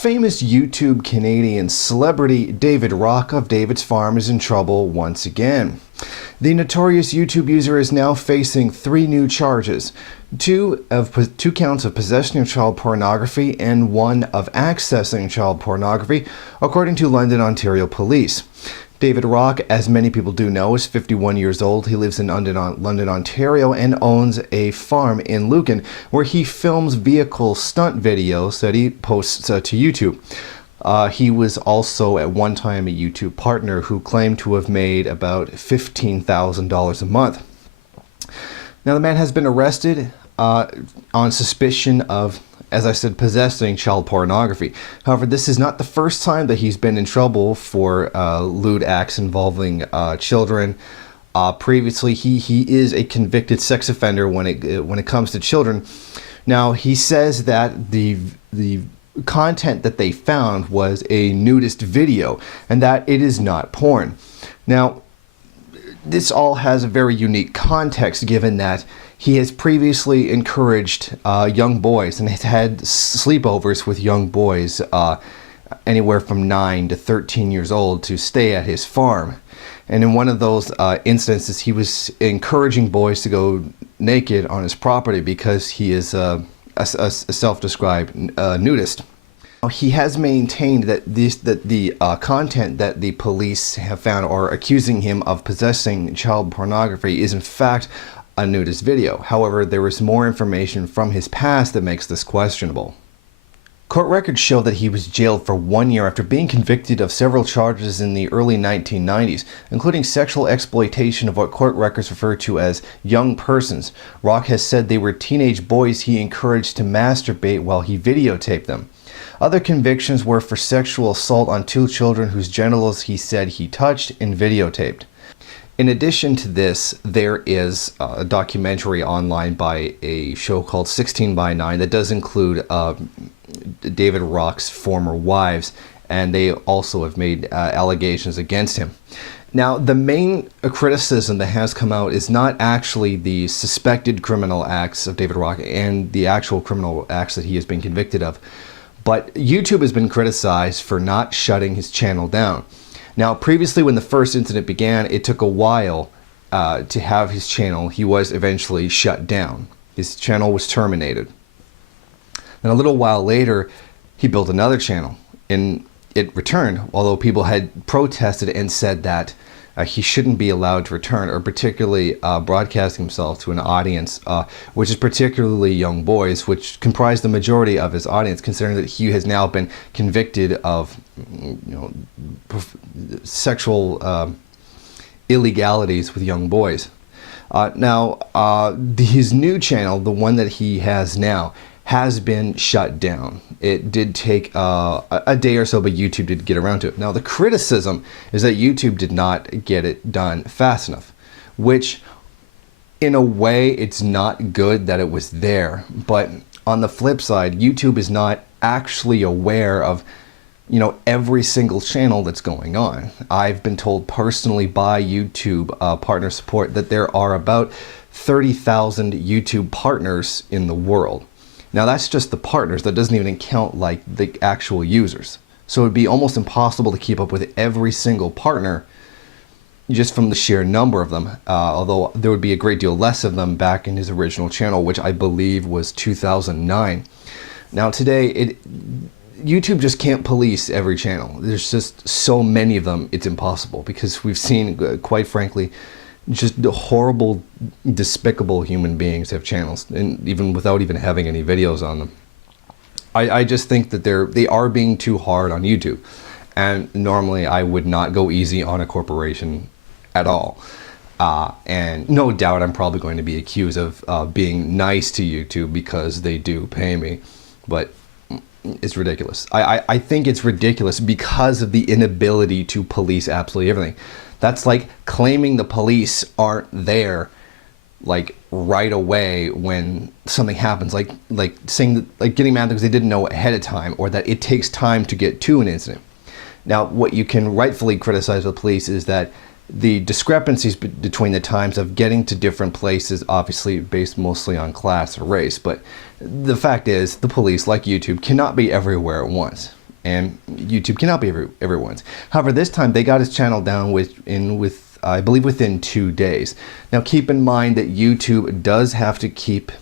Famous YouTube Canadian celebrity David Rock of David's Farm is in trouble once again. The notorious YouTube user is now facing 3 new charges, two counts of possession of child pornography and 1 of accessing child pornography, according to London, Ontario police. David Rock, as many people do know, is 51 years old. He lives in London, Ontario, and owns a farm in Lucan, where he films vehicle stunt videos that he posts to YouTube. He was also at one time a YouTube partner who claimed to have made about $15,000 a month. Now, the man has been arrested on suspicion of, as I said, possessing child pornography. However, this is not the first time that he's been in trouble for lewd acts involving children. Previously, he is a convicted sex offender when it comes to children. Now, he says that the content that they found was a nudist video and that it is not porn. Now, this all has a very unique context, given that he has previously encouraged young boys and has had sleepovers with young boys anywhere from 9 to 13 years old to stay at his farm. And in one of those instances, he was encouraging boys to go naked on his property because he is a self-described nudist. He has maintained that the content that the police have found or accusing him of possessing child pornography is in fact a nudist video. However, there is more information from his past that makes this questionable. Court records show that he was jailed for 1 year after being convicted of several charges in the early 1990s, including sexual exploitation of what court records refer to as young persons. Rock has said they were teenage boys he encouraged to masturbate while he videotaped them. Other convictions were for sexual assault on 2 children whose genitals he said he touched and videotaped. In addition to this, there is a documentary online by a show called 16 by 9 that does include David Rock's former wives, and they also have made allegations against him. Now, the main criticism that has come out is not actually the suspected criminal acts of David Rock and the actual criminal acts that he has been convicted of, but YouTube has been criticized for not shutting his channel down. Now, previously, when the first incident began, it took a while to have his channel. He was eventually shut down. His channel was terminated. And a little while later, he built another channel, and it returned, although people had protested and said that he shouldn't be allowed to return, or particularly broadcast himself to an audience, which is particularly young boys, which comprise the majority of his audience, considering that he has now been convicted of, sexual illegalities with young boys. His new channel, the one that he has now, has been shut down. It did take a day or so, but YouTube did get around to it. Now, the criticism is that YouTube did not get it done fast enough, which in a way it's not good that it was there. But on the flip side, YouTube is not actually aware of every single channel that's going on. I've been told personally by YouTube partner support that there are about 30,000 YouTube partners in the world. Now, that's just the partners. That doesn't even count like the actual users. So it'd be almost impossible to keep up with every single partner just from the sheer number of them, although there would be a great deal less of them back in his original channel, which I believe was 2009. Now, today, YouTube just can't police every channel. There's just so many of them, it's impossible, because we've seen, quite frankly, just horrible, despicable human beings have channels, and even without even having any videos on them. I just think that they are being too hard on YouTube, and normally I would not go easy on a corporation at all. And no doubt I'm probably going to be accused of being nice to YouTube because they do pay me, but it's ridiculous. I think it's ridiculous because of the inability to police absolutely everything. That's like claiming the police aren't there like right away when something happens, like saying that, like getting mad because they didn't know ahead of time, or that it takes time to get to an incident. Now, what you can rightfully criticize the police is that the discrepancies between the times of getting to different places, obviously based mostly on class or race, but the fact is the police, like YouTube, cannot be everywhere at once. and YouTube cannot be everyone's. However, this time they got his channel down I believe within 2 days. Now keep in mind that YouTube does have to keep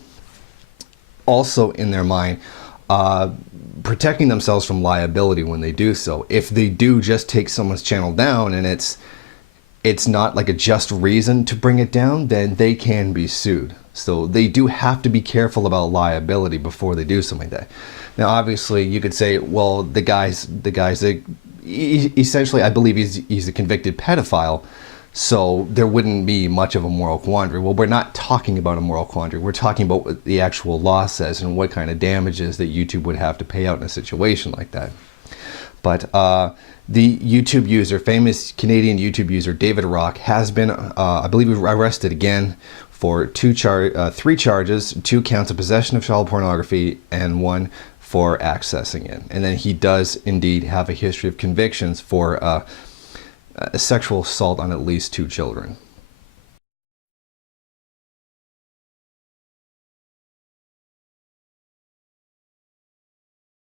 also in their mind protecting themselves from liability when they do so. If they do just take someone's channel down and it's not like a just reason to bring it down, then they can be sued. So they do have to be careful about liability before they do something like that. Now, obviously, you could say, well, the guy's essentially, I believe he's a convicted pedophile, so there wouldn't be much of a moral quandary. Well, we're not talking about a moral quandary. We're talking about what the actual law says and what kind of damages that YouTube would have to pay out in a situation like that. But the YouTube user, famous Canadian YouTube user, David Rock, has been, I believe, arrested again for 3 charges, 2 counts of possession of child pornography and 1 for accessing it. And then he does indeed have a history of convictions for sexual assault on at least 2 children.